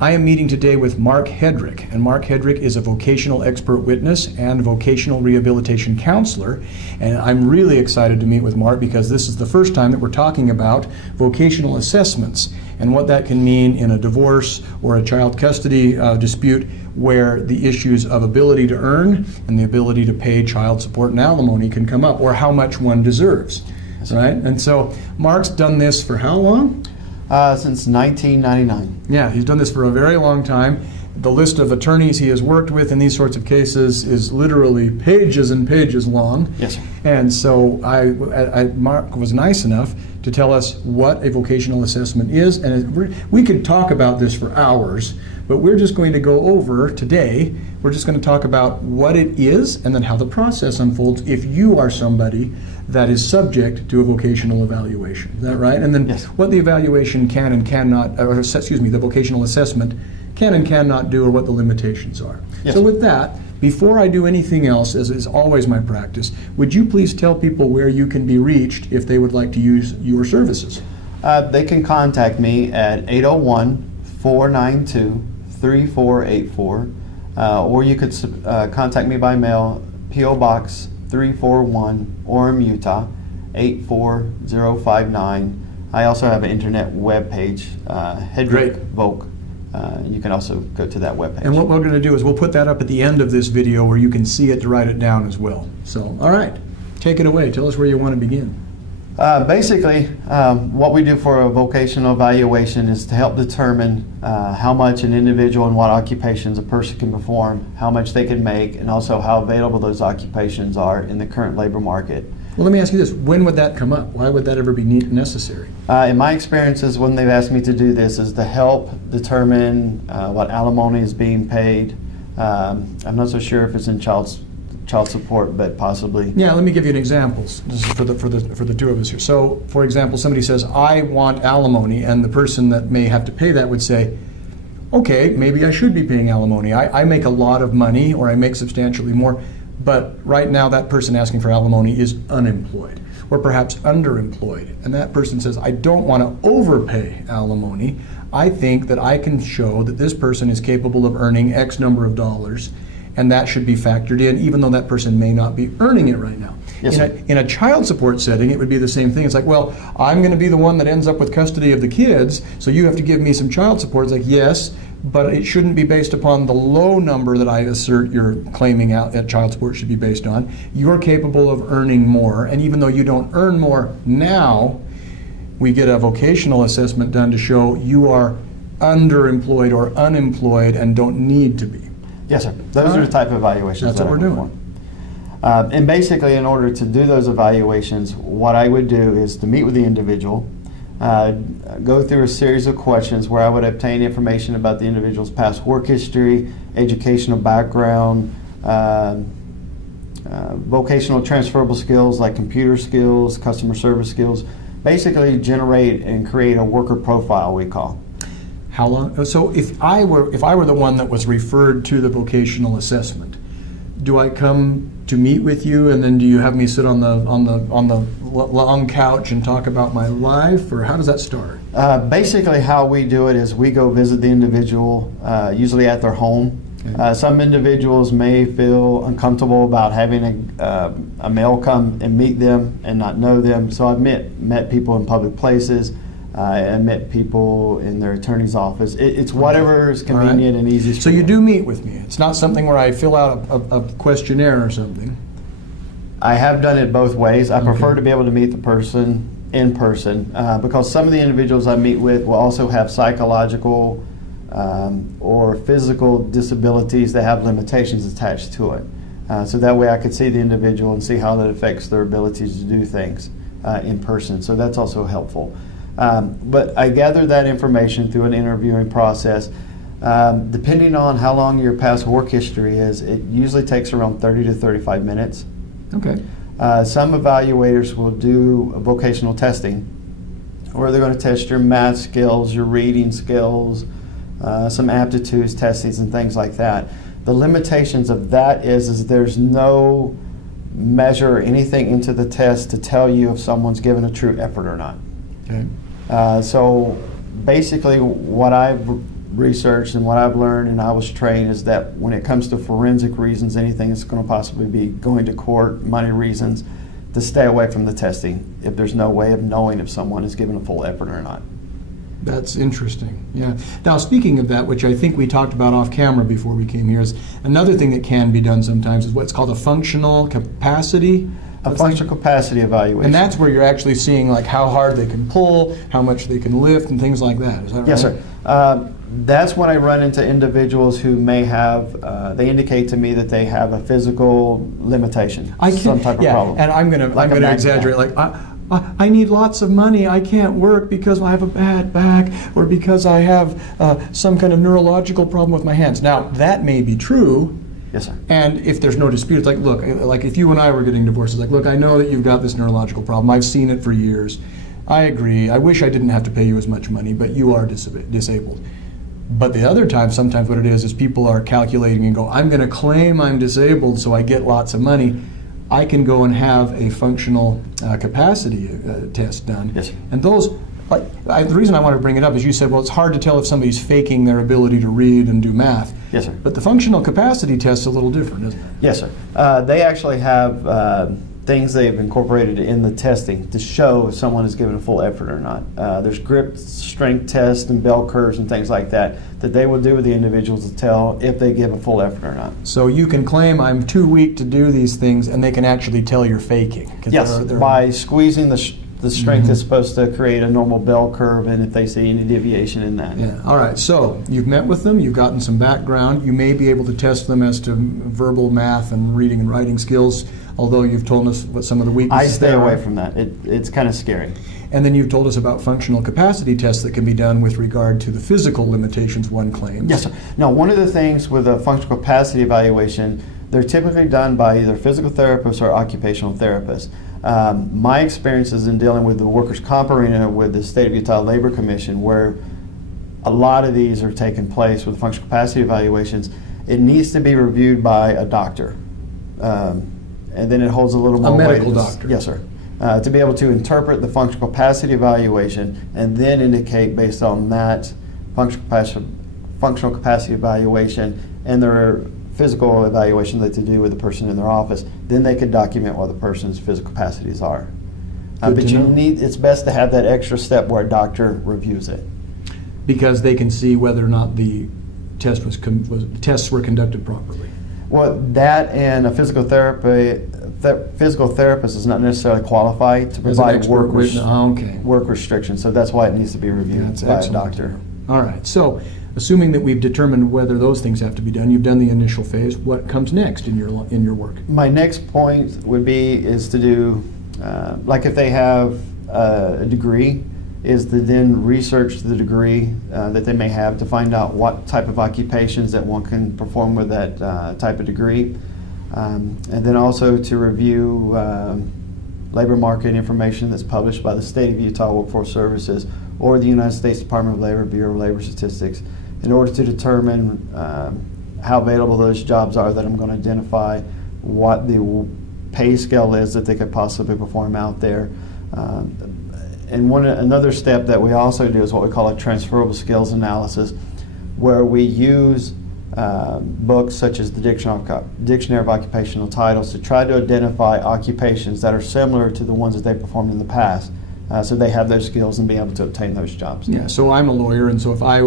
I am meeting today with Mark Hedrick, and Mark Hedrick is a vocational expert witness and vocational rehabilitation counselor. And I'm really excited to meet with Mark because this is the first time that we're talking about vocational assessments and what that can mean in a divorce or a child custody dispute where the issues of ability to earn and the ability to pay child support and alimony can come up, or how much one deserves, right? And so Mark's done this for how long? Since 1999. Yeah, he's done this for a very long time. The list of attorneys he has worked with in these sorts of cases is literally pages and pages long. Yes, sir. And so Mark was nice enough to tell us what a vocational assessment is. And we could talk about this for hours, but we're just going to go over today, we're just going to talk about what it is and then how the process unfolds if you are somebody that is subject to a vocational evaluation. Is that right? And then yes, what the evaluation can and cannot, or excuse me, the vocational assessment can and cannot do, or what the limitations are. Yes. So with that, before I do anything else, as is always my practice, would you please tell people where you can be reached if they would like to use your services? They can contact me at 801-492-3484, or you could contact me by mail, P.O. Box 341, Orem, Utah, 84059. I also have an internet web page, Hedrick Voc. You can also go to that web page. And what we're going to do is we'll put that up at the end of this video where you can see it to write it down as well. So, all right, take it away. Tell us where you want to begin. Basically, what we do for a vocational evaluation is to help determine how much an individual and what occupations a person can perform, how much they can make, and also how available those occupations are in the current labor market. Well, let me ask you this. When would that come up? Why would that ever be necessary? In my experiences, when they've asked me to do this, is to help determine what alimony is being paid. I'm not so sure if it's in child support, but possibly. Yeah, let me give you an example. This is for the two of us here. So, for example, somebody says, I want alimony, and the person that may have to pay that would say, okay, maybe I should be paying alimony. I make a lot of money, or I make substantially more, but right now that person asking for alimony is unemployed, or perhaps underemployed. And that person says, I don't want to overpay alimony. I think that I can show that this person is capable of earning X number of dollars, and that should be factored in, even though that person may not be earning it right now. Yes, in a child support setting, it would be the same thing. It's like, well, I'm going to be the one that ends up with custody of the kids, so you have to give me some child support. It's like, yes, but it shouldn't be based upon the low number that I assert you're claiming out that child support should be based on. You're capable of earning more, and even though you don't earn more now, we get a vocational assessment done to show you are underemployed or unemployed and don't need to be. Yes, sir. Those are the type of evaluations That's what we're doing. And basically, in order to do those evaluations, what I would do is to meet with the individual, go through a series of questions where I would obtain information about the individual's past work history, educational background, vocational transferable skills like computer skills, customer service skills. Basically, generate and create a worker profile, we call. How long? So if I were the one that was referred to the vocational assessment, do I come to meet with you, and then do you have me sit on the long couch and talk about my life, or how does that start? Basically, how we do it is we go visit the individual, usually at their home. Okay. Some individuals may feel uncomfortable about having a male come and meet them and not know them. So I've met people in public places. I met people in their attorney's office. It's whatever is convenient and easy. So you do meet with me. It's not something where I fill out a questionnaire or something. I have done it both ways. I prefer to be able to meet the person in person because some of the individuals I meet with will also have psychological or physical disabilities that have limitations attached to it. So that way I could see the individual and see how that affects their ability to do things in person. So that's also helpful. But I gather that information through an interviewing process. Depending on how long your past work history is, it usually takes around 30 to 35 minutes. Okay. Some evaluators will do vocational testing, where they're going to test your math skills, your reading skills, some aptitudes testings and things like that. The limitations of that is there's no measure or anything into the test to tell you if someone's given a true effort or not. Okay. So basically what I've researched and what I've learned and I was trained is that when it comes to forensic reasons, anything that's going to possibly be going to court, money reasons, to stay away from the testing if there's no way of knowing if someone is given a full effort or not. That's interesting. Yeah. Now, speaking of that, which I think we talked about off camera before we came here, is another thing that can be done sometimes is what's called a functional capacity. A functional capacity evaluation. And that's where you're actually seeing like how hard they can pull, how much they can lift, and things like that. Is that right? Yes, sir. That's when I run into individuals who may have, they indicate to me that they have a physical limitation, some type of problem. And I'm gonna exaggerate. Like I need lots of money. I can't work because I have a bad back or because I have some kind of neurological problem with my hands. Now that may be true. Yes, sir. And if there's no dispute, it's like, look, like if you and I were getting divorced, it's like, look, I know that you've got this neurological problem. I've seen it for years. I agree. I wish I didn't have to pay you as much money, but you are disabled. But the other time, sometimes what it is people are calculating and go, I'm going to claim I'm disabled so I get lots of money. I can go and have a functional capacity test done. Yes, sir. And those, the reason I want to bring it up is you said, well, it's hard to tell if somebody's faking their ability to read and do math. Yes, sir. But the functional capacity test is a little different, isn't it? Yes, sir. They actually have things they've incorporated in the testing to show if someone is given a full effort or not. There's grip strength tests and bell curves and things like that they will do with the individuals to tell if they give a full effort or not. So you can claim I'm too weak to do these things, and they can actually tell you're faking. Yes, by squeezing the strength is supposed to create a normal bell curve, and if they see any deviation in that. Yeah. All right. So you've met with them. You've gotten some background. You may be able to test them as to verbal, math, and reading and writing skills. Although you've told us what some of the weaknesses. I stay away from that. It's kind of scary. And then you've told us about functional capacity tests that can be done with regard to the physical limitations one claims. Yes, sir. Now, one of the things with a functional capacity evaluation, they're typically done by either physical therapists or occupational therapists. My experiences in dealing with the workers' comp arena with the State of Utah Labor Commission, where a lot of these are taking place with functional capacity evaluations, it needs to be reviewed by a doctor. And then it holds a little more weight. A medical doctor. Yes, sir. To be able to interpret the functional capacity evaluation and then indicate based on that functional capacity evaluation and their physical evaluation that they do with the person in their office, then they could document what the person's physical capacities are. But it's best to have that extra step where a doctor reviews it. Because they can see whether or not the tests were conducted properly. Well, that and a physical therapist is not necessarily qualified to provide work restrictions, so that's why it needs to be reviewed by a doctor. All right, so assuming that we've determined whether those things have to be done, you've done the initial phase, what comes next in your work? My next point would be to do, like if they have a degree, is to then research the degree that they may have to find out what type of occupations that one can perform with that type of degree. And then also to review labor market information that's published by the State of Utah Workforce Services or the United States Department of Labor, Bureau of Labor Statistics, in order to determine how available those jobs are that I'm going to identify, what the pay scale is that they could possibly perform out there. And another step that we also do is what we call a transferable skills analysis, where we use books such as the Dictionary of Occupational Titles to try to identify occupations that are similar to the ones that they performed in the past, so they have those skills and be able to obtain those jobs. Yeah, so I'm a lawyer, and so if I,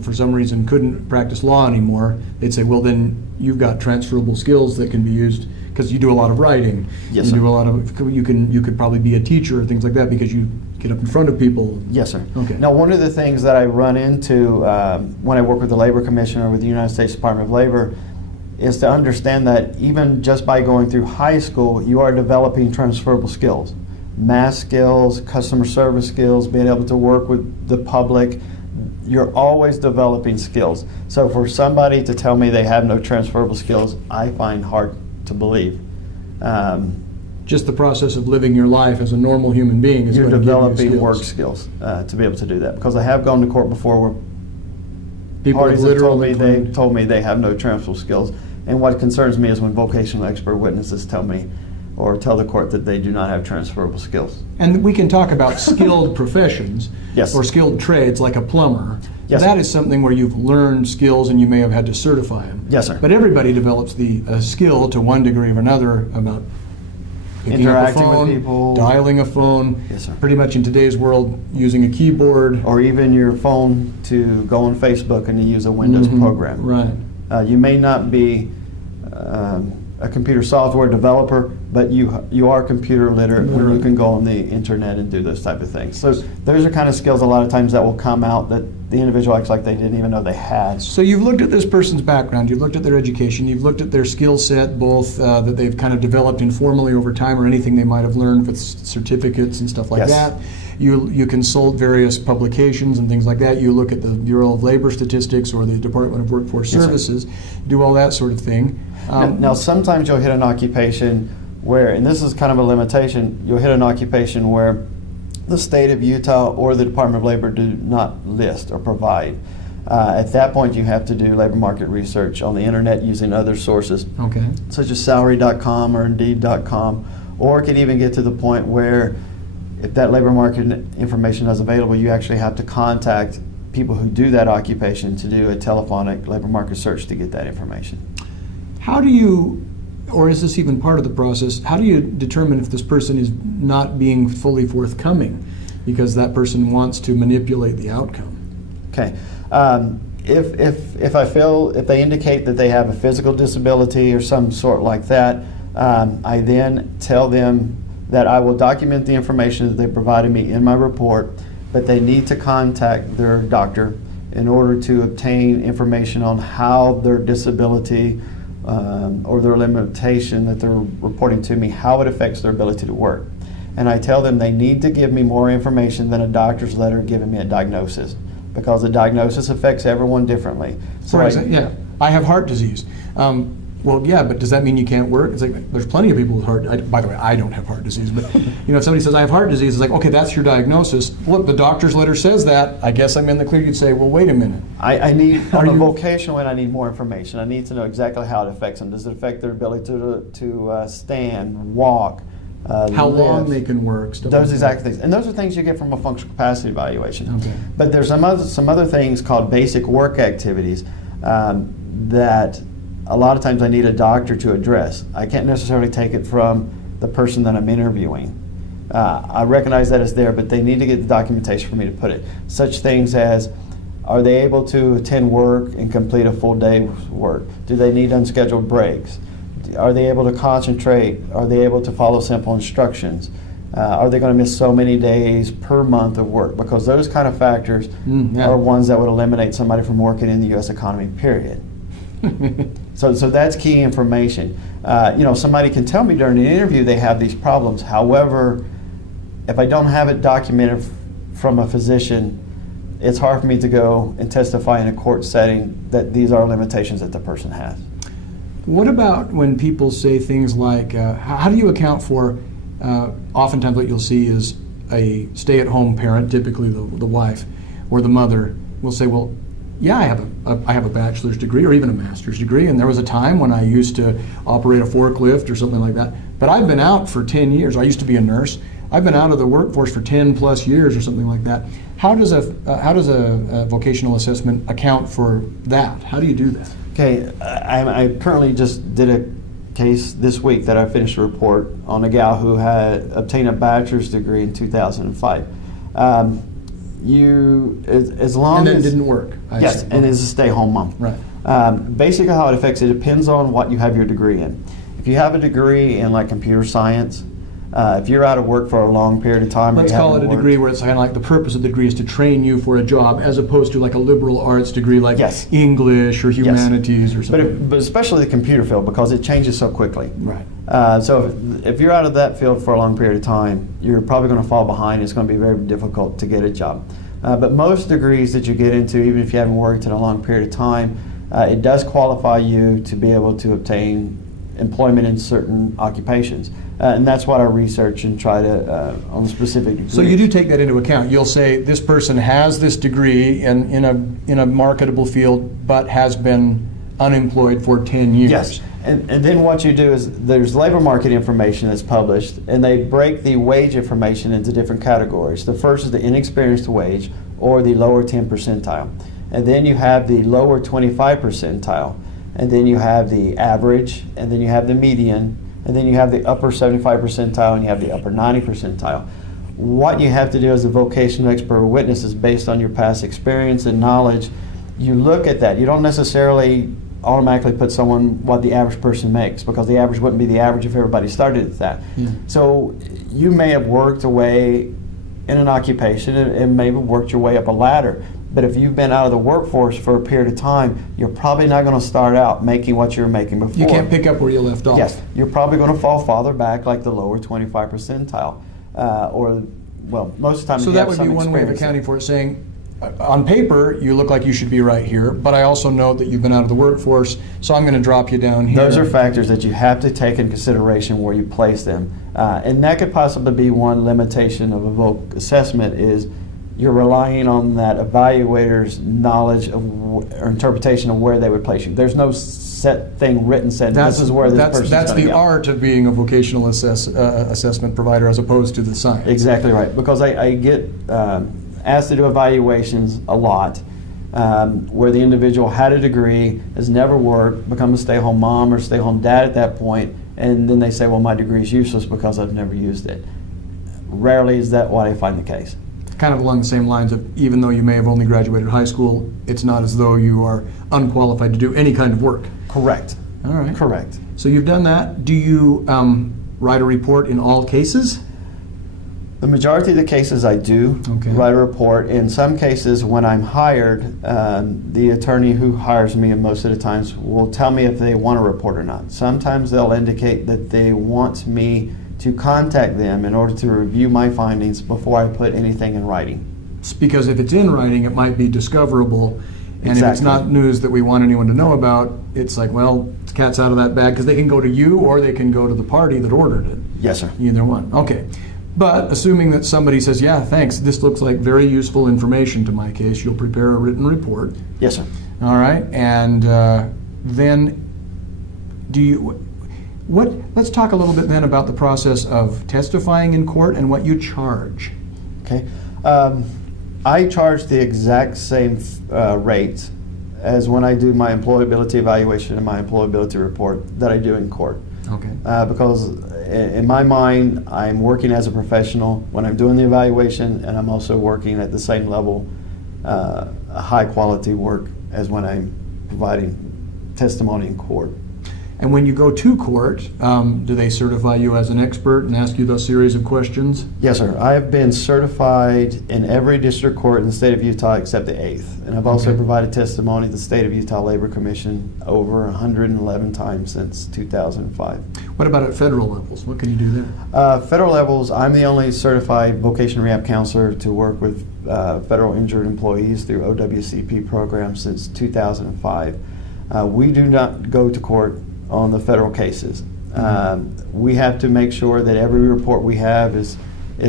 for some reason, couldn't practice law anymore, they'd say, well, then you've got transferable skills that can be used, because you do a lot of writing. Yes, you sir. do a lot of, you could probably be a teacher or things like that because you get up in front of people. Yes, sir. Okay. Now, one of the things that I run into when I work with the Labor Commission or with the United States Department of Labor is to understand that even just by going through high school, you are developing transferable skills. Math skills, customer service skills, being able to work with the public. You're always developing skills. So for somebody to tell me they have no transferable skills, I find hard to believe. Just the process of living your life as a normal human being is You're going to give you developing skills. work skills to be able to do that. Because I have gone to court before where People parties have literally told me they have no transferable skills. And what concerns me is when vocational expert witnesses tell me or tell the court that they do not have transferable skills. And we can talk about skilled professions Yes. or skilled trades like a plumber. Yes, That sir. is something where you've learned skills and you may have had to certify them. Yes, sir. But everybody develops the skill to one degree or another about picking Interacting up a phone, with people. dialing a phone, Yes, sir. pretty much in today's world using a keyboard. Or even your phone to go on Facebook and to use a Windows Mhm, program. Right. You may not be a computer software developer, but you are computer literate when you can go on the internet and do those type of things. So those are kind of skills a lot of times that will come out that the individual acts like they didn't even know they had. So you've looked at this person's background, you've looked at their education, you've looked at their skill set, both that they've kind of developed informally over time or anything they might have learned with certificates and stuff like Yes. that. You consult various publications and things like that. You look at the Bureau of Labor Statistics or the Department of Workforce Yes, sir. Services, do all that sort of thing. Now, sometimes you'll hit an occupation where, and this is kind of a limitation, you'll hit an occupation where the state of Utah or the Department of Labor do not list or provide. At that point, you have to do labor market research on the internet using other sources, Okay. such as salary.com or indeed.com, or it could even get to the point where if that labor market information is available, you actually have to contact people who do that occupation to do a telephonic labor market search to get that information. How do you, or is this even part of the process, how do you determine if this person is not being fully forthcoming because that person wants to manipulate the outcome? Okay. If I feel, if they indicate that they have a physical disability or some sort like that, I then tell them that I will document the information that they provided me in my report, but they need to contact their doctor in order to obtain information on how their disability or their limitation that they're reporting to me, how it affects their ability to work. And I tell them they need to give me more information than a doctor's letter giving me a diagnosis, because the diagnosis affects everyone differently. For example, yeah, I have heart disease. Well, yeah, but does that mean you can't work? It's like, there's plenty of people with by the way, I don't have heart disease, but if somebody says I have heart disease, it's like, okay, that's your diagnosis. Look, the doctor's letter says that. I guess I'm in the clear. You'd say, well, wait a minute. I need, on Are a you- vocational end, I need more information. I need to know exactly how it affects them. Does it affect their ability to stand, walk, How long live? they can work, stuff Those like exact things. And those are things you get from a functional capacity evaluation. Okay. But there's some other things called basic work activities that a lot of times I need a doctor to address. I can't necessarily take it from the person that I'm interviewing. I recognize that it's there, but they need to get the documentation for me to put it. Such things as, are they able to attend work and complete a full day's work? Do they need unscheduled breaks? Are they able to concentrate? Are they able to follow simple instructions? Are they going to miss so many days per month of work? Because those kind of factors yeah. are ones that would eliminate somebody from working in the U.S. economy, period. So that's key information. Somebody can tell me during the interview they have these problems. However, if I don't have it documented from a physician, it's hard for me to go and testify in a court setting that these are limitations that the person has. What about when people say things like, how do you account for, oftentimes what you'll see is a stay-at-home parent, typically the wife or the mother, will say, well, yeah, I have a bachelor's degree or even a master's degree, and there was a time when I used to operate a forklift or something like that, but I've been out for 10 years. I used to be a nurse. I've been out of the workforce for 10 plus years or something like that. How does a vocational assessment account for that? How do you do that? Okay, I currently just did a case this week that I finished a report on a gal who had obtained a bachelor's degree in 2005. As long And then as didn't work. I yes, see. and is a stay-home mom. Right. Basically, how it affects it depends on what you have your degree in. If you have a degree in like computer science, if you're out of work for a long period of time, or Let's you call it haven't a degree worked- where it's kind of like the purpose of the degree is to train you for a job, as opposed to like a liberal arts degree like Yes. English or humanities or something. But especially the computer field, because it changes so quickly. Right. So if you're out of that field for a long period of time, you're probably going to fall behind. It's going to be very difficult to get a job. But most degrees that you get into, even if you haven't worked in a long period of time, it does qualify you to be able to obtain employment in certain occupations. And that's what I research and try to, on specific degrees. So you do take that into account. You'll say this person has this degree in a marketable field, but has been unemployed for 10 years. Yes, And then what you do is there's labor market information that's published, and they break the wage information into different categories. The first is the inexperienced wage, or the lower 10 percentile. And then you have the lower 25 percentile. And then you have the average, and then you have the median, and then you have the upper 75 percentile, and you have the upper 90 percentile. What you have to do as a vocational expert or witness is based on your past experience and knowledge. You look at that. You don't necessarily automatically put someone what the average person makes, because the average wouldn't be the average if everybody started at that. Yeah. So you may have worked away in an occupation and maybe worked your way up a ladder. But if you've been out of the workforce for a period of time, you're probably not going to start out making what you were making before. You can't pick up where you left off. Yes, you're probably going to fall farther back, like the lower 25 percentile, or, well, most of the time. So you that have would some be one way of experience. accounting for it, saying, on paper, you look like you should be right here, but I also know that you've been out of the workforce, so I'm going to drop you down here. Those are factors that you have to take in consideration where you place them. And that could possibly be one limitation of a voc assessment, is you're relying on that evaluator's knowledge of or interpretation of where they would place you. There's no set thing written said, this is where this person's That's going to the go. art of being a vocational assessment provider as opposed to the science. Exactly right, because I get asked to do evaluations a lot, where the individual had a degree, has never worked, become a stay-home mom or stay-home dad at that point, and then they say, well, my degree is useless because I've never used it. Rarely is that what I find the case. Kind of along the same lines of, even though you may have only graduated high school, it's not as though you are unqualified to do any kind of work. Correct. All right. Correct. So you've done that. Do you write a report in all cases? The majority of the cases I do Okay. write a report. In some cases, when I'm hired, the attorney who hires me, and most of the times, will tell me if they want a report or not. Sometimes they'll indicate that they want me to contact them in order to review my findings before I put anything in writing. It's because if it's in writing, it might be discoverable. And if it's Exactly. not news that we want anyone to know about, it's like, well, the cat's out of that bag, because they can go to you or they can go to the party that ordered it. Yes, sir. Either one. Okay. But assuming that somebody says, yeah, thanks, this looks like very useful information to my case, you'll prepare a written report. Yes, sir. All right. And then do you, let's talk a little bit then about the process of testifying in court and what you charge. Okay. I charge the exact same rate as when I do my employability evaluation and my employability report that I do in court. Okay. Because in my mind, I'm working as a professional when I'm doing the evaluation, and I'm also working at the same level, a high quality work, as when I'm providing testimony in court. And when you go to court, do they certify you as an expert and ask you those series of questions? Yes, sir. I have been certified in every district court in the state of Utah except the 8th. And I've also Okay. provided testimony to the State of Utah Labor Commission over 111 times since 2005. What about at federal levels? What can you do there? Federal levels, I'm the only certified vocational rehab counselor to work with federal injured employees through OWCP programs since 2005. We do not go to court on the federal cases. We have to make sure that every report we have is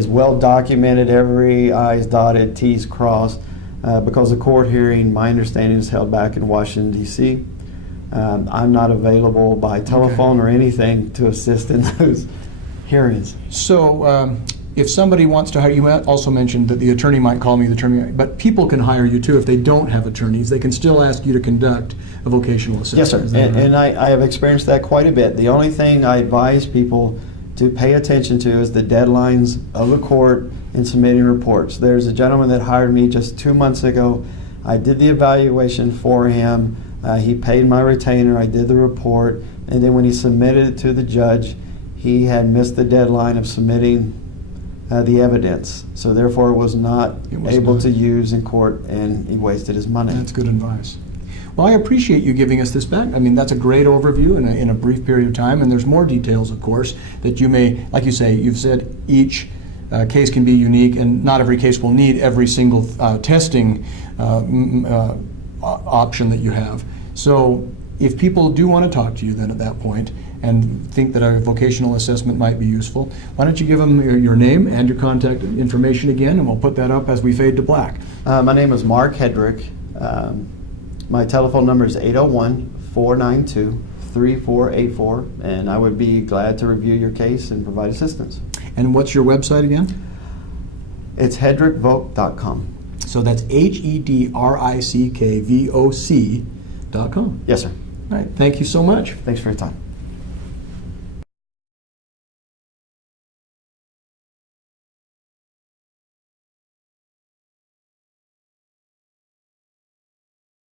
well documented, every I's dotted, T's crossed, because the court hearing, my understanding, is held back in Washington, D.C. I'm not available by telephone or anything to assist in those hearings. So if somebody wants to hire, you also mentioned that the attorney might call me the attorney, but people can hire you too if they don't have attorneys. They can still ask you to conduct a vocational assessment. Yes, sir. Is that right? And I have experienced that quite a bit. The only thing I advise people to pay attention to is the deadlines of the court in submitting reports. There's a gentleman that hired me just 2 months ago. I did the evaluation for him. He paid my retainer. I did the report. And then when he submitted it to the judge, he had missed the deadline of submitting the evidence. So therefore, was not able to use in court, and he wasted his money. That's good advice. Well, I appreciate you giving us this back. I mean, that's a great overview in a brief period of time, and there's more details, of course, that you may, like you say, you've said each case can be unique, and not every case will need every single testing option that you have. So if people do want to talk to you then at that point and think that a vocational assessment might be useful, why don't you give them your name and your contact information again, and we'll put that up as we fade to black. My name is Mark Hedrick. My telephone number is 801-492-3833. 888-885-3484, and I would be glad to review your case and provide assistance. And what's your website again? It's hedrickvoc.com. So that's HEDRICKVOC.com. Yes, sir. All right. Thank you so much. Thanks for your time.